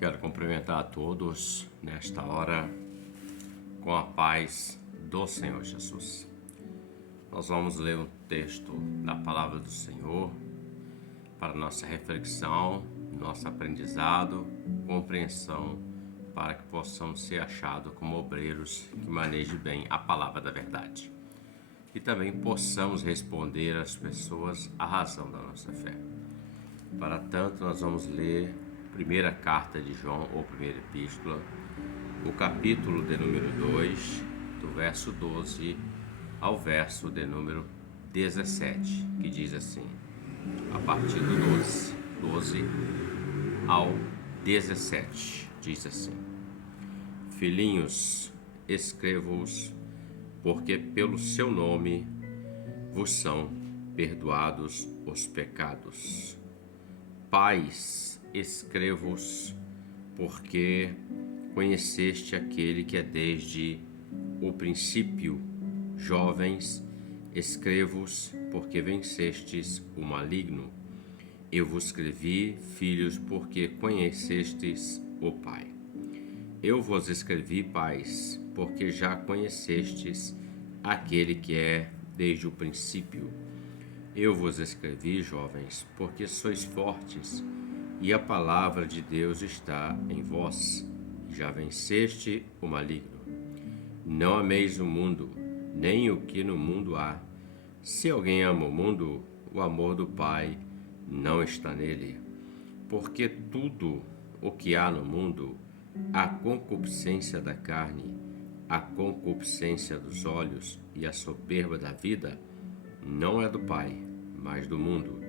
Quero cumprimentar a todos nesta hora com a paz do Senhor Jesus. Nós vamos ler um texto da Palavra do Senhor para nossa reflexão, nosso aprendizado, compreensão, para que possamos ser achados como obreiros que manejem bem a Palavra da verdade. E também possamos responder às pessoas a razão da nossa fé. Para tanto, nós vamos ler a primeira carta de João, ou primeira epístola, o capítulo de número 2, do verso 12 ao verso de número 17, que diz assim, a partir do 12 ao 17, diz assim: Filhinhos, escrevo-os, porque pelo seu nome vos são perdoados os pecados. Pais, escrevo-os, porque conheceste aquele que é desde o princípio. Jovens, escrevo-os, porque vencestes o maligno. Eu vos escrevi, filhos, porque conhecestes o Pai. Eu vos escrevi, pais, porque já conhecestes aquele que é desde o princípio. Eu vos escrevi, jovens, porque sois fortes, e a palavra de Deus está em vós. Já venceste o maligno. Não ameis o mundo, nem o que no mundo há. Se alguém ama o mundo, o amor do Pai não está nele. Porque tudo o que há no mundo, a concupiscência da carne, a concupiscência dos olhos e a soberba da vida, não é do Pai, mas do mundo.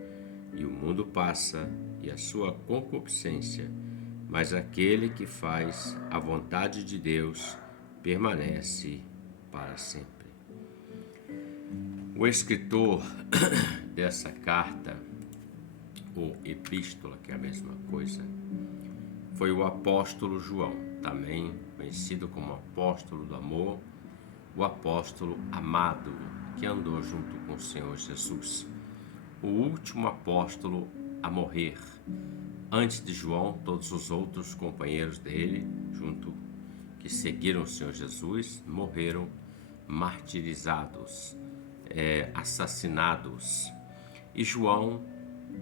E o mundo passa e a sua concupiscência, mas aquele que faz a vontade de Deus permanece para sempre. O escritor dessa carta, ou epístola, que é a mesma coisa, foi o apóstolo João, também conhecido como apóstolo do amor, o apóstolo amado, que andou junto com o Senhor Jesus, o último apóstolo a morrer. Antes de João, todos os outros companheiros dele, que seguiram o Senhor Jesus, morreram martirizados, assassinados. E João,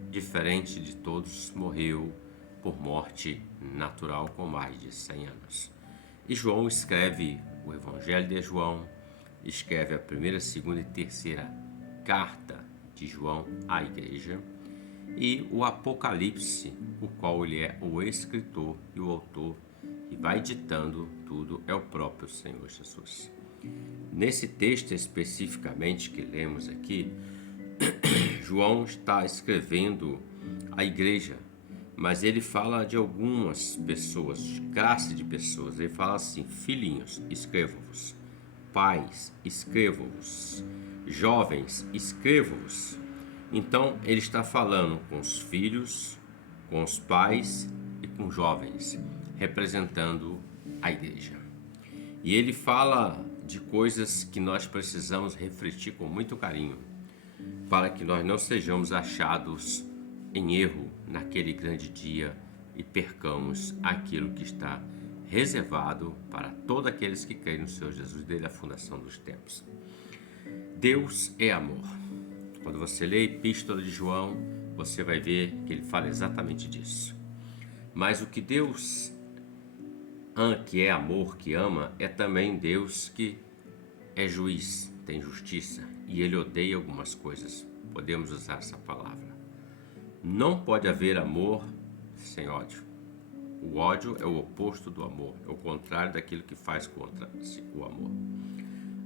diferente de todos, morreu por morte natural com mais de 100 anos. E João escreve o Evangelho de João, escreve a primeira, segunda e terceira carta de João à igreja, e o Apocalipse, o qual ele é o escritor e o autor, e vai ditando tudo, é o próprio Senhor Jesus. Nesse texto especificamente que lemos aqui, João está escrevendo à igreja, mas ele fala de algumas pessoas, de classe de pessoas. Ele fala assim: filhinhos, escrevo-vos. Pais, escrevo-vos. Jovens, escrevo-vos. Então ele está falando com os filhos, com os pais e com jovens, representando a igreja. E ele fala de coisas que nós precisamos refletir com muito carinho, para que nós não sejamos achados em erro naquele grande dia e percamos aquilo que está reservado para todos aqueles que creem no Senhor Jesus desde a fundação dos tempos. Deus é amor. Quando você lê a epístola de João, você vai ver que ele fala exatamente disso. Mas o que Deus, que é amor, que ama, é também Deus que é juiz, tem justiça, e ele odeia algumas coisas. Podemos usar essa palavra. Não pode haver amor sem ódio. O ódio é o oposto do amor, é o contrário daquilo que faz contra o amor.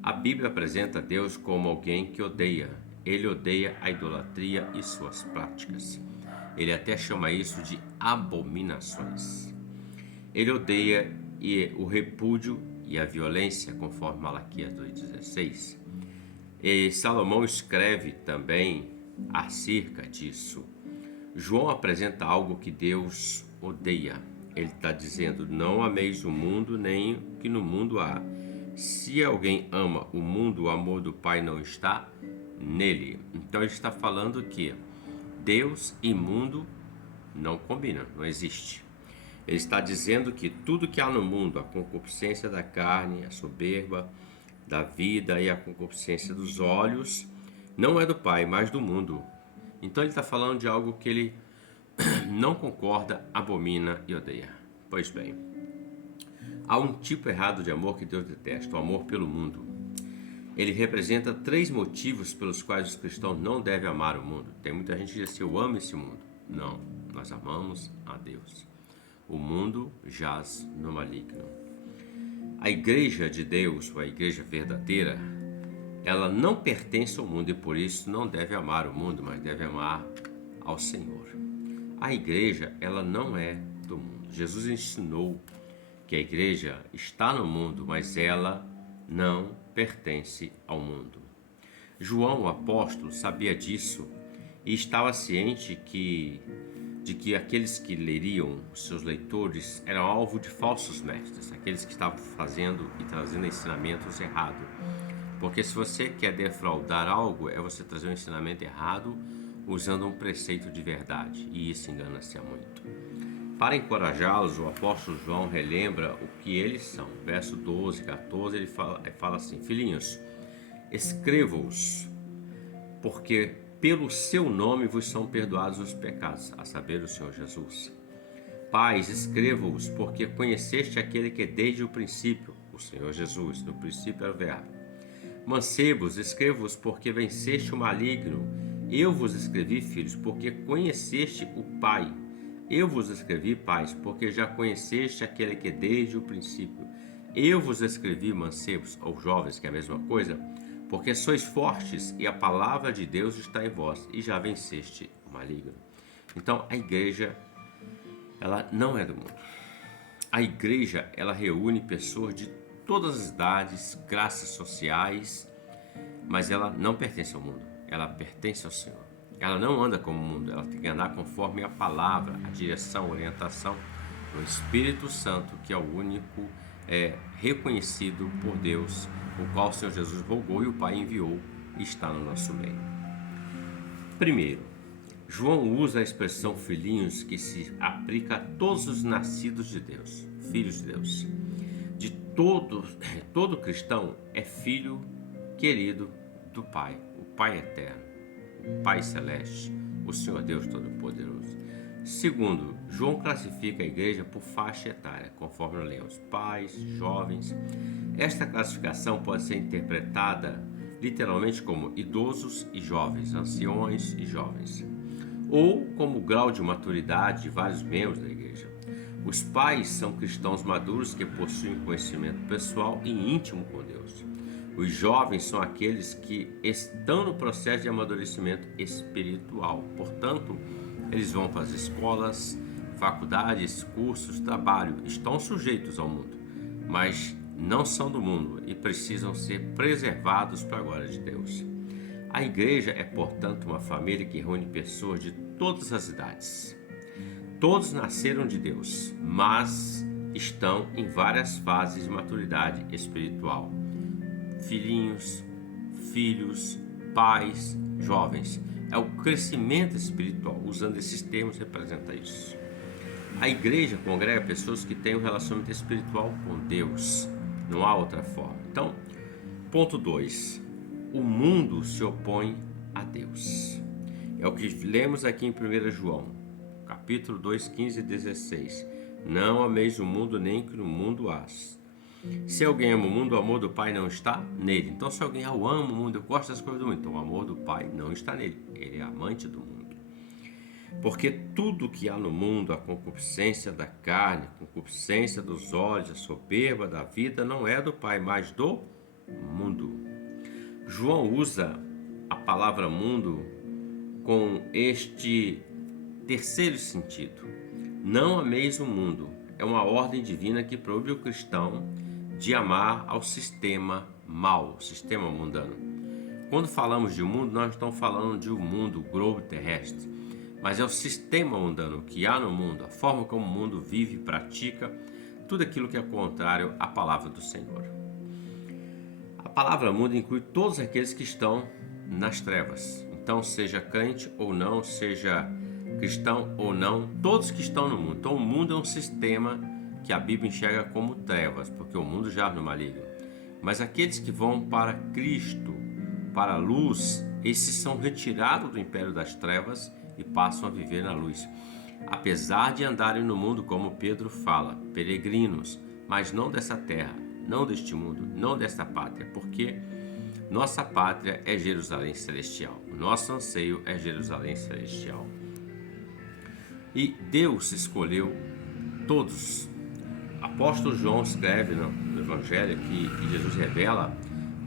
A Bíblia apresenta Deus como alguém que odeia. Ele odeia a idolatria e suas práticas. Ele até chama isso de abominações. Ele odeia o repúdio e a violência, conforme Malaquias 2,16. E Salomão escreve também acerca disso. João apresenta algo que Deus odeia. Ele está dizendo: não ameis o mundo, nem o que no mundo há. Se alguém ama o mundo, o amor do Pai não está nele. Então ele está falando que Deus e mundo não combinam, não existe. Ele está dizendo que tudo que há no mundo, a concupiscência da carne, a soberba da vida e a concupiscência dos olhos, não é do Pai, mas do mundo. Então ele está falando de algo que ele não concorda, abomina e odeia. Pois bem, há um tipo errado de amor que Deus detesta, o amor pelo mundo. Ele representa 3 motivos pelos quais os cristãos não devem amar o mundo. Tem muita gente que diz assim, eu amo esse mundo. Não, nós amamos a Deus. O mundo jaz no maligno. A igreja de Deus, ou a igreja verdadeira, ela não pertence ao mundo e por isso não deve amar o mundo, mas deve amar ao Senhor. A igreja, ela não é do mundo. Jesus ensinou que a igreja está no mundo, mas ela não pertence ao mundo. João, o apóstolo, sabia disso e estava ciente de que aqueles que leriam, os seus leitores, eram alvo de falsos mestres, aqueles que estavam fazendo e trazendo ensinamentos errados. Porque se você quer defraudar algo, é você trazer um ensinamento errado usando um preceito de verdade, e isso engana-se a muito. Para encorajá-los, o apóstolo João relembra o que eles são. Verso 12, 14, ele fala assim, filhinhos, escrevo-os, porque pelo seu nome vos são perdoados os pecados, a saber, o Senhor Jesus. Pais, escrevo-os, porque conheceste aquele que desde o princípio, o Senhor Jesus, no princípio era o verbo. Mancebos, escrevo-os, porque venceste o maligno. Eu vos escrevi, filhos, porque conheceste o Pai. Eu vos escrevi, pais, porque já conheceste aquele que desde o princípio. Eu vos escrevi, mancebos, ou jovens, que é a mesma coisa, porque sois fortes e a palavra de Deus está em vós e já venceste o maligno. Então, a igreja, ela não é do mundo. A igreja, ela reúne pessoas de todas as idades, classes sociais, mas ela não pertence ao mundo, ela pertence ao Senhor. Ela não anda como o mundo, ela tem que andar conforme a palavra, a direção, a orientação do Espírito Santo, que é o único reconhecido por Deus, o qual o Senhor Jesus rogou e o Pai enviou e está no nosso meio. Primeiro, João usa a expressão filhinhos que se aplica a todos os nascidos de Deus, filhos de Deus. De todo cristão é filho querido do Pai, o Pai eterno, o Pai celeste, o Senhor Deus Todo-Poderoso. Segundo, João classifica a igreja por faixa etária, conforme lemos, pais, jovens. Esta classificação pode ser interpretada literalmente como idosos e jovens, anciões e jovens, ou como grau de maturidade de vários membros da igreja. Os pais são cristãos maduros que possuem conhecimento pessoal e íntimo com Deus. Os jovens são aqueles que estão no processo de amadurecimento espiritual. Portanto, eles vão para as escolas, faculdades, cursos, trabalho, estão sujeitos ao mundo, mas não são do mundo e precisam ser preservados para a glória de Deus. A igreja é, portanto, uma família que reúne pessoas de todas as idades. Todos nasceram de Deus, mas estão em várias fases de maturidade espiritual. Filhinhos, filhos, pais, jovens. É o crescimento espiritual, usando esses termos, representa isso. A igreja congrega pessoas que têm um relacionamento espiritual com Deus. Não há outra forma. Então, ponto 2. O mundo se opõe a Deus. É o que lemos aqui em 1 João, capítulo 2, 15 e 16. Não ameis o mundo, nem que no mundo hás. Se alguém ama o mundo, o amor do Pai não está nele. Então, se alguém ama o mundo, eu gosto das coisas do mundo, então o amor do Pai não está nele. Ele é amante do mundo. Porque tudo que há no mundo, a concupiscência da carne, a concupiscência dos olhos, a soberba da vida, não é do Pai, mas do mundo. João usa a palavra mundo com este terceiro sentido. Não ameis o mundo. É uma ordem divina que proíbe o cristão de amar ao sistema mau, sistema mundano. Quando falamos de mundo, nós estamos falando de um mundo, o globo terrestre, mas é o sistema mundano que há no mundo, a forma como o mundo vive e pratica, tudo aquilo que é contrário à palavra do Senhor. A palavra mundo inclui todos aqueles que estão nas trevas. Então, seja crente ou não, seja cristão ou não, todos que estão no mundo. Então o mundo é um sistema que a Bíblia enxerga como trevas, porque o mundo já no maligno. Mas aqueles que vão para Cristo, para a luz, esses são retirados do império das trevas e passam a viver na luz. Apesar de andarem no mundo, como Pedro fala, peregrinos, mas não dessa terra, não deste mundo, não desta pátria, porque nossa pátria é Jerusalém Celestial. O nosso anseio é Jerusalém Celestial. E Deus escolheu todos. Apóstolo João escreve no Evangelho que Jesus revela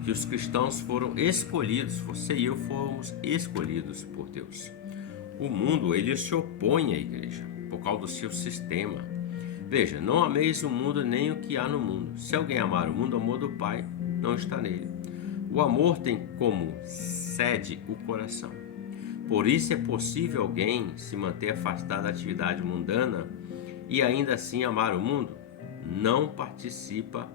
que os cristãos foram escolhidos, você e eu fomos escolhidos por Deus. O mundo, ele se opõe à igreja por causa do seu sistema. Veja, não ameis o mundo nem o que há no mundo. Se alguém amar o mundo, o amor do Pai não está nele. O amor tem como sede o coração. Por isso é possível alguém se manter afastado da atividade mundana e ainda assim amar o mundo? Não participa,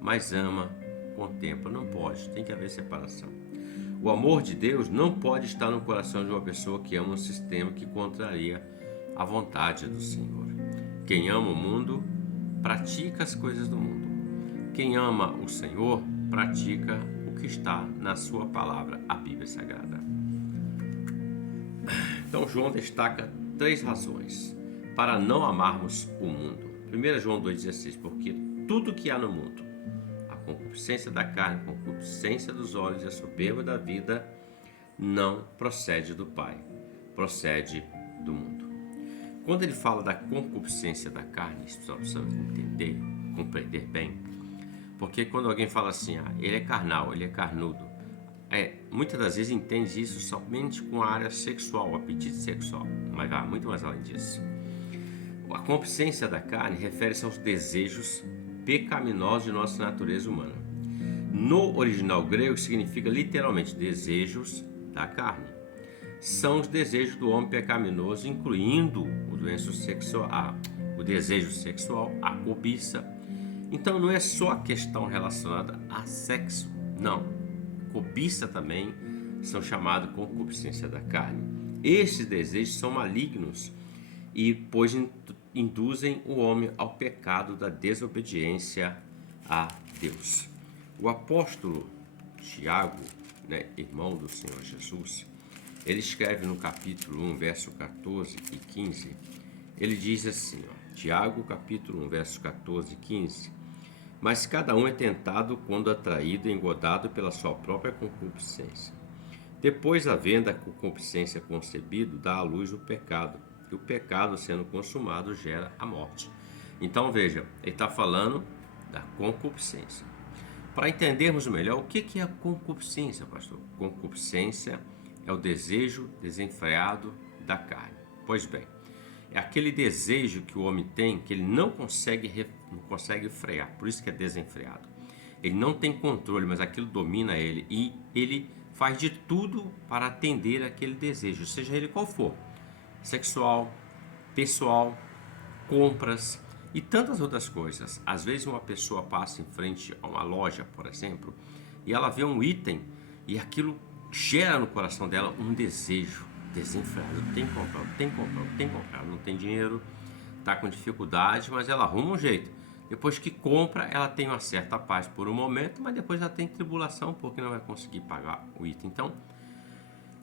mas ama, contempla. Não pode, tem que haver separação. O amor de Deus não pode estar no coração de uma pessoa que ama um sistema que contraria a vontade do Senhor. Quem ama o mundo, pratica as coisas do mundo. Quem ama o Senhor, pratica o que está na sua palavra, a Bíblia Sagrada. Então João destaca 3 razões para não amarmos o mundo. 1 João 2,16, porque tudo que há no mundo, a concupiscência da carne, a concupiscência dos olhos e a soberba da vida, não procede do Pai, procede do mundo. Quando ele fala da concupiscência da carne, isso precisamos entender, compreender bem, porque quando alguém fala assim, ele é carnal, ele é carnudo, muitas das vezes entende isso somente com a área sexual, o apetite sexual, mas vai muito mais além disso. A concupiscência da carne refere-se aos desejos pecaminosos de nossa natureza humana. No original grego significa literalmente desejos da carne. São os desejos do homem pecaminoso, incluindo o desejo sexual, a cobiça. Então não é só a questão relacionada a sexo, não. Cobiça também são chamados concupiscência da carne. Estes desejos são malignos e pois induzem o homem ao pecado da desobediência a Deus. O apóstolo Tiago, irmão do Senhor Jesus, ele escreve no capítulo 1, verso 14 e 15, ele diz assim, Tiago, capítulo 1, verso 14 e 15, mas cada um é tentado quando atraído e engodado pela sua própria concupiscência. Depois, havendo a concupiscência concebido, dá à luz o pecado, e o pecado, sendo consumado, gera a morte. Então, veja, ele está falando da concupiscência. Para entendermos melhor, o que é a concupiscência, pastor? Concupiscência é o desejo desenfreado da carne. Pois bem, é aquele desejo que o homem tem que ele não consegue frear, por isso que é desenfreado. Ele não tem controle, mas aquilo domina ele e ele faz de tudo para atender aquele desejo, seja ele qual for. Sexual, pessoal, compras e tantas outras coisas. Às vezes uma pessoa passa em frente a uma loja, por exemplo, e ela vê um item e aquilo gera no coração dela um desejo desenfreado. Tem que comprar, tem que comprar, tem que comprar. Não tem dinheiro, está com dificuldade, mas ela arruma um jeito. Depois que compra, ela tem uma certa paz por um momento, mas depois ela tem tribulação porque não vai conseguir pagar o item. Então,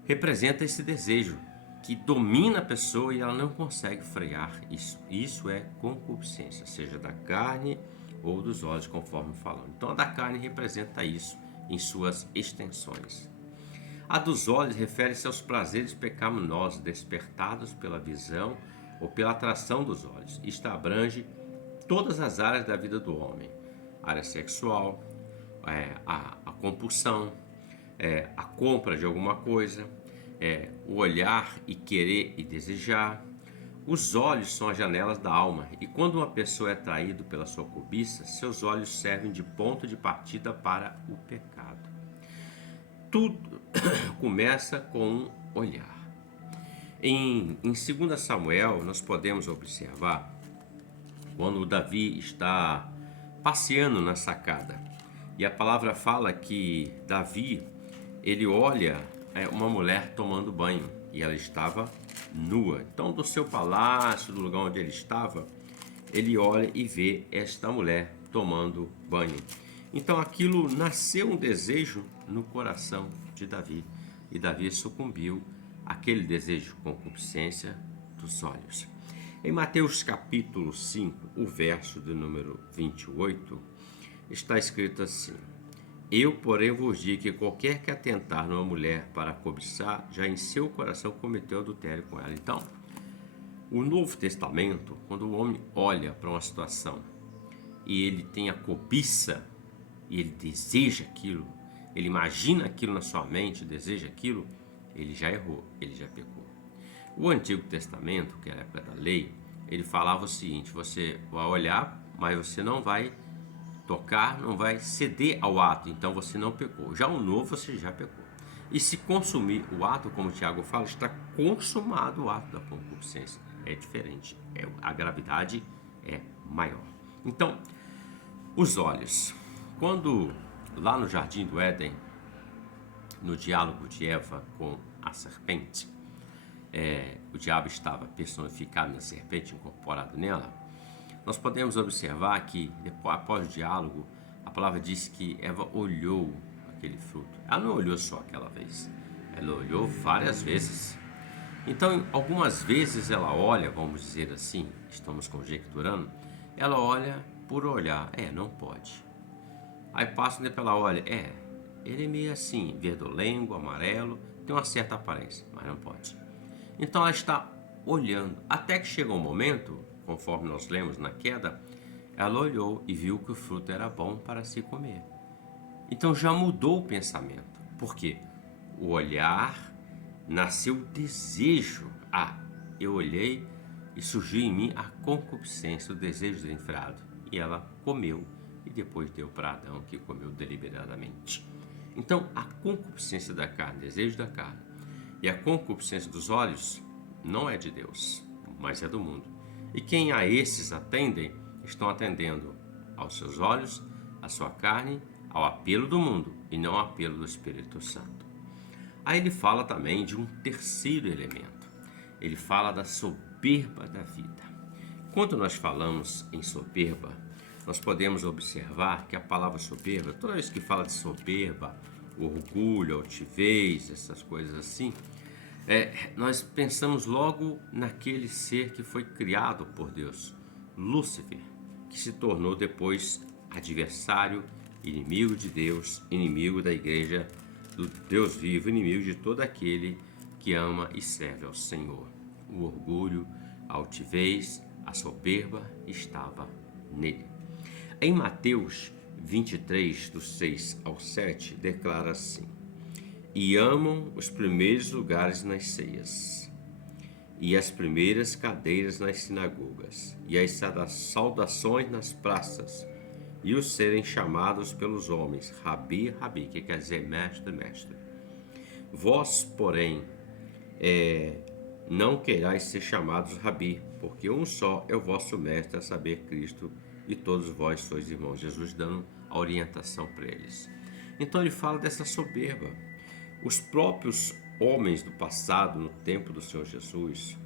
representa esse desejo que domina a pessoa e ela não consegue frear isso. Isso é concupiscência, seja da carne ou dos olhos, conforme falamos. Então, a da carne representa isso em suas extensões. A dos olhos refere-se aos prazeres pecaminosos despertados pela visão ou pela atração dos olhos. Isto abrange todas as áreas da vida do homem. A área sexual, a compulsão, a compra de alguma coisa, o olhar e querer e desejar. Os olhos são as janelas da alma e quando uma pessoa é atraída pela sua cobiça, seus olhos servem de ponto de partida para o pecado. Tudo começa com um olhar. Em 2 Samuel, nós podemos observar quando Davi está passeando na sacada. E a palavra fala que Davi, ele olha uma mulher tomando banho. e ela estava nua. Então, do seu palácio, do lugar onde ele estava, ele olha e vê esta mulher tomando banho. Então, aquilo nasceu um desejo no coração de Davi, e Davi sucumbiu àquele desejo de concupiscência dos olhos. Em Mateus capítulo 5, o verso de número 28, está escrito assim: Eu, porém, vos digo que qualquer que atentar numa mulher para cobiçar, já em seu coração cometeu adultério com ela. Então, o Novo Testamento, quando o homem olha para uma situação e ele tem a cobiça, e ele deseja aquilo, ele imagina aquilo na sua mente, deseja aquilo, ele já errou, ele já pecou. O Antigo Testamento, que era a época da lei, ele falava o seguinte: você vai olhar, mas você não vai tocar, não vai ceder ao ato, então você não pecou. Já o novo, você já pecou. E se consumir o ato, como o Tiago fala, está consumado o ato da concupiscência. É diferente, a gravidade é maior. Então, os olhos. Quando lá no Jardim do Éden, no diálogo de Eva com a serpente, o diabo estava personificado na serpente, incorporado nela. Nós podemos observar que, após o diálogo, a palavra diz que Eva olhou aquele fruto. Ela não olhou só aquela vez, ela olhou várias vezes. Então, algumas vezes ela olha, vamos dizer assim, estamos conjecturando, ela olha por olhar, não pode. Aí passa um tempo, ela olha, ele é meio assim, verdolengo, amarelo, tem uma certa aparência, mas não pode. Então ela está olhando, até que chega um momento, conforme nós lemos na queda, ela olhou e viu que o fruto era bom para se comer. Então já mudou o pensamento, porque o olhar nasceu o desejo. Eu olhei e surgiu em mim a concupiscência, o desejo desenfreado. E ela comeu e depois deu para Adão, que comeu deliberadamente. Então a concupiscência da carne, o desejo da carne, e a concupiscência dos olhos não é de Deus, mas é do mundo. E quem a esses atendem, estão atendendo aos seus olhos, à sua carne, ao apelo do mundo e não ao apelo do Espírito Santo. Aí ele fala também de um terceiro elemento. Ele fala da soberba da vida. Quando nós falamos em soberba, nós podemos observar que a palavra soberba, toda vez que fala de soberba, orgulho, altivez, essas coisas assim, nós pensamos logo naquele ser que foi criado por Deus, Lúcifer, que se tornou depois adversário, inimigo de Deus, inimigo da igreja do Deus vivo, inimigo de todo aquele que ama e serve ao Senhor. O orgulho, a altivez, a soberba estava nele. Em Mateus 23, do 6 ao 7, declara assim: E amam os primeiros lugares nas ceias, e as primeiras cadeiras nas sinagogas, e as saudações nas praças, e os serem chamados pelos homens, Rabi, Rabi, que quer dizer mestre, mestre. Vós, porém, não querais ser chamados Rabi, porque um só é o vosso mestre, a saber, Cristo, e todos vós sois irmãos. Jesus dando a orientação para eles. Então ele fala dessa soberba. Os próprios homens do passado, no tempo do Senhor Jesus,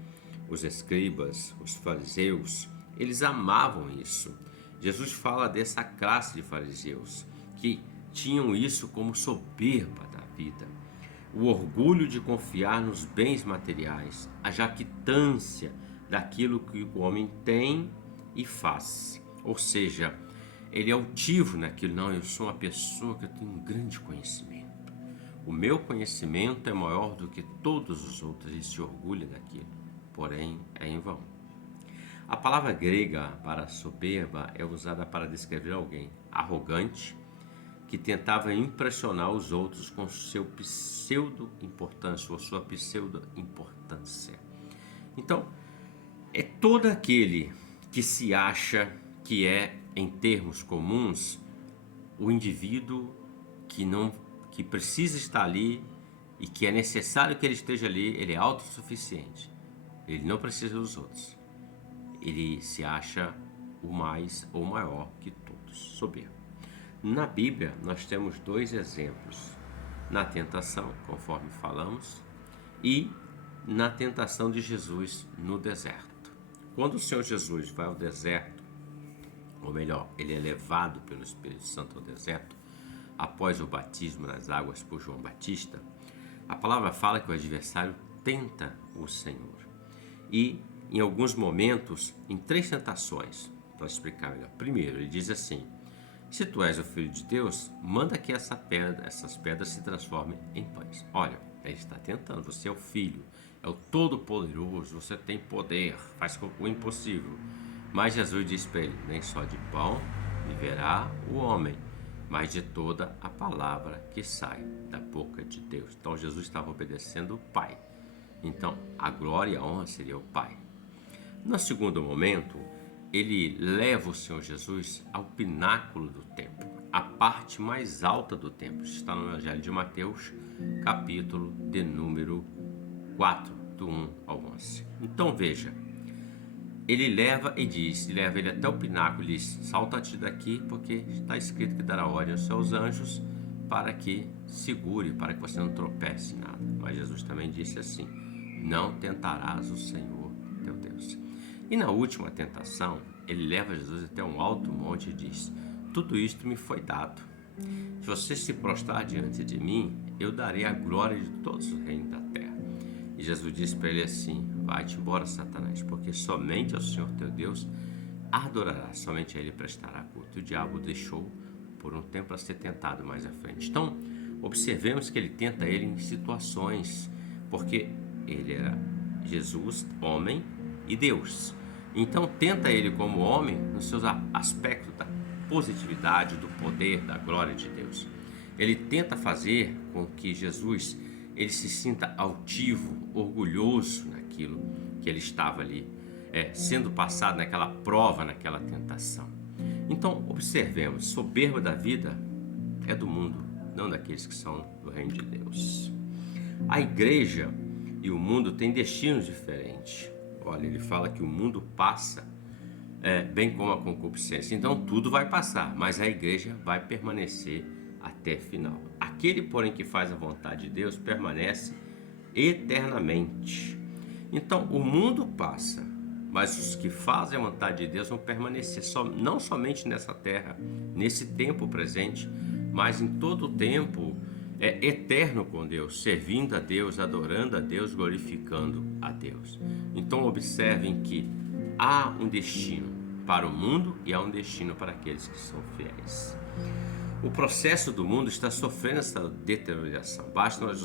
os escribas, os fariseus, eles amavam isso. Jesus fala dessa classe de fariseus que tinham isso como soberba da vida. O orgulho de confiar nos bens materiais, a jactância daquilo que o homem tem e faz. Ou seja, ele é altivo naquilo. Não, eu sou uma pessoa que tem um grande conhecimento. O meu conhecimento é maior do que todos os outros e se orgulha daquilo. Porém, é em vão. A palavra grega para soberba é usada para descrever alguém arrogante que tentava impressionar os outros com seu pseudo-importância ou sua pseudo-importância. Então, é todo aquele que se acha que é, em termos comuns, o indivíduo que precisa estar ali e que é necessário que ele esteja ali. Ele é autossuficiente, ele não precisa dos outros, ele se acha o mais ou maior que todos, soberbo. Na Bíblia nós temos dois exemplos: na tentação, conforme falamos, e na tentação de Jesus no deserto. Quando o Senhor Jesus vai ao deserto, ou melhor, ele é levado pelo Espírito Santo ao deserto, após o batismo nas águas por João Batista, a palavra fala que o adversário tenta o Senhor. E, em alguns momentos, em 3 tentações, para explicar melhor. Primeiro, ele diz assim: se tu és o Filho de Deus, manda que essas pedras se transformem em pães. Olha, ele está tentando, você é o Filho, é o Todo-Poderoso, você tem poder, faz o impossível. Mas Jesus disse para ele: nem só de pão viverá o homem, mas de toda a palavra que sai da boca de Deus. Então Jesus estava obedecendo o Pai. Então a glória e a honra seria o Pai. No segundo momento, ele leva o Senhor Jesus ao pináculo do templo, a parte mais alta do templo. Isso está no Evangelho de Mateus, capítulo de número 4, do 1 ao 11. Então veja, ele leva ele até o pináculo e diz: salta-te daqui, porque está escrito que dará ordem aos seus anjos para que segure, para que você não tropece em nada. Mas Jesus também disse assim: não tentarás o Senhor teu Deus. E na última tentação, ele leva Jesus até um alto monte e diz: tudo isto me foi dado. Se você se prostrar diante de mim, eu darei a glória de todos os reinos da terra. E Jesus disse para ele assim: vai-te embora, Satanás, porque somente ao Senhor teu Deus adorarás, somente a ele prestará culto. E o diabo o deixou por um tempo para ser tentado mais à frente. Então, observemos que ele tenta ele em situações, porque ele era Jesus, homem e Deus. Então tenta ele como homem nos seus aspectos da positividade, do poder, da glória de Deus. Ele tenta fazer com que Jesus ele se sinta altivo, orgulhoso naquilo que ele estava ali, sendo passado naquela prova, naquela tentação. Então observemos, soberba da vida é do mundo, não daqueles que são do reino de Deus. A igreja e o mundo têm destinos diferentes. Olha, ele fala que o mundo passa, bem como a concupiscência. Então tudo vai passar, mas a igreja vai permanecer até final. Aquele, porém, que faz a vontade de Deus permanece eternamente. Então o mundo passa, mas os que fazem a vontade de Deus vão permanecer, não somente nessa terra, nesse tempo presente, mas em todo o tempo eterno com Deus, servindo a Deus, adorando a Deus, glorificando a Deus. Então observem que há um destino para o mundo e há um destino para aqueles que são fiéis. O processo do mundo está sofrendo essa deterioração. Basta nós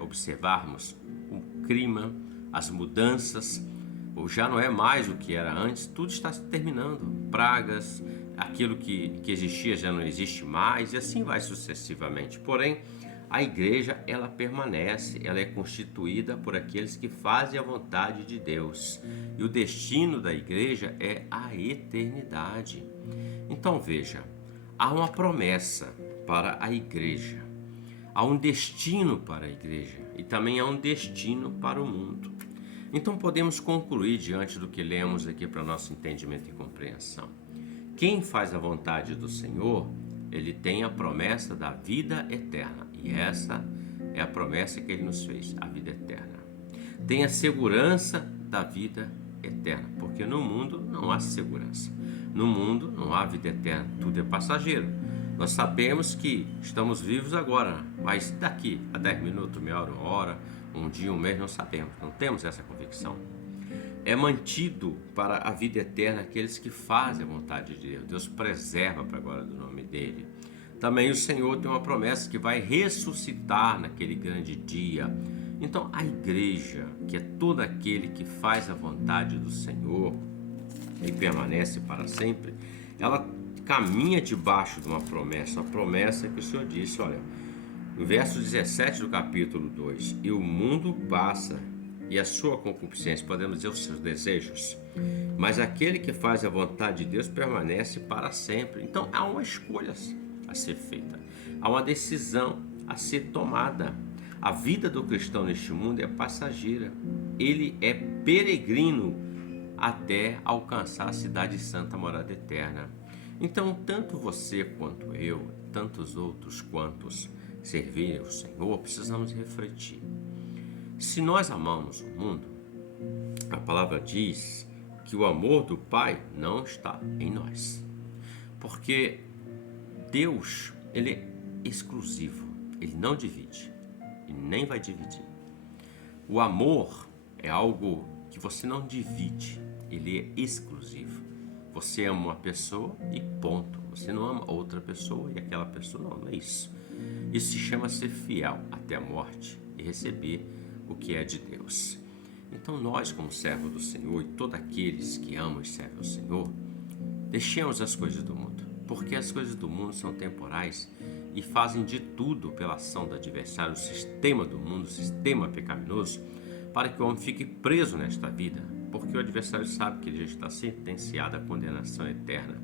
observarmos o clima, as mudanças, ou já não é mais o que era antes, tudo está se terminando. Pragas, aquilo que existia já não existe mais, e assim vai sucessivamente. Porém, a igreja, ela permanece, ela é constituída por aqueles que fazem a vontade de Deus. E o destino da igreja é a eternidade. Então veja, há uma promessa para a igreja, há um destino para a igreja e também há um destino para o mundo. Então podemos concluir diante do que lemos aqui para nosso entendimento e compreensão. Quem faz a vontade do Senhor, ele tem a promessa da vida eterna. E essa é a promessa que ele nos fez, a vida eterna. Tem a segurança da vida eterna, porque no mundo não há segurança. No mundo não há vida eterna, tudo é passageiro. Nós sabemos que estamos vivos agora, mas daqui a 10 minutos, meia hora, uma hora, um dia, um mês, não sabemos, não temos essa convicção. É mantido para a vida eterna aqueles que fazem a vontade de Deus. Deus preserva para a glória do nome dele. Também o Senhor tem uma promessa que vai ressuscitar naquele grande dia. Então a igreja, que é todo aquele que faz a vontade do Senhor e permanece para sempre, ela caminha debaixo de uma promessa, a promessa que o Senhor disse, olha, no verso 17 do capítulo 2, e o mundo passa e a sua concupiscência, podemos dizer os seus desejos, mas aquele que faz a vontade de Deus permanece para sempre. Então há uma escolha a ser feita, há uma decisão a ser tomada. A vida do cristão neste mundo é passageira, ele é peregrino até alcançar a cidade santa, a morada eterna. Então tanto você quanto eu, tantos outros quantos servirem o Senhor, precisamos refletir. Se nós amamos o mundo, a palavra diz que o amor do Pai não está em nós. Porque Deus, ele é exclusivo, ele não divide e nem vai dividir. O amor é algo que você não divide, ele é exclusivo. Você ama uma pessoa e ponto. Você não ama outra pessoa e aquela pessoa não é isso. Isso se chama ser fiel até a morte e receber o que é de Deus. Então nós, como servos do Senhor, e todos aqueles que amam e servem ao Senhor, deixemos as coisas do mundo, porque as coisas do mundo são temporais e fazem de tudo pela ação do adversário, o sistema do mundo, o sistema pecaminoso, para que o homem fique preso nesta vida, porque o adversário sabe que ele já está sentenciado à condenação eterna.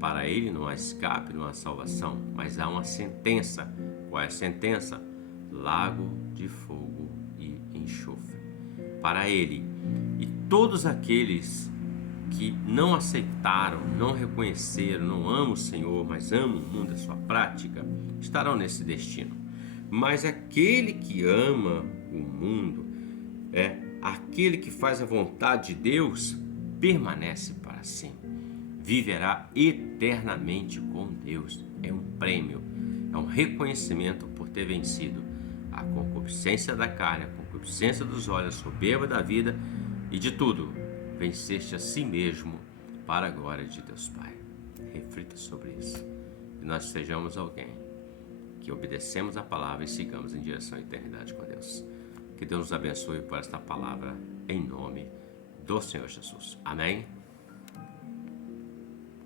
Para ele não há escape, não há salvação, mas há uma sentença. Qual é a sentença? Lago de fogo e enxofre. Para ele e todos aqueles que não aceitaram, não reconheceram, não amam o Senhor, mas amam o mundo, a sua prática, estarão nesse destino. Mas aquele que ama o mundo, aquele que faz a vontade de Deus, permanece para sempre. Viverá eternamente com Deus. É um prêmio, é um reconhecimento por ter vencido a concupiscência da carne, a concupiscência dos olhos, a soberba da vida e de tudo. Venceste a si mesmo para a glória de Deus Pai. Reflita sobre isso. Que nós sejamos alguém que obedecemos a palavra e sigamos em direção à eternidade com Deus. Que Deus nos abençoe por esta palavra em nome do Senhor Jesus. Amém?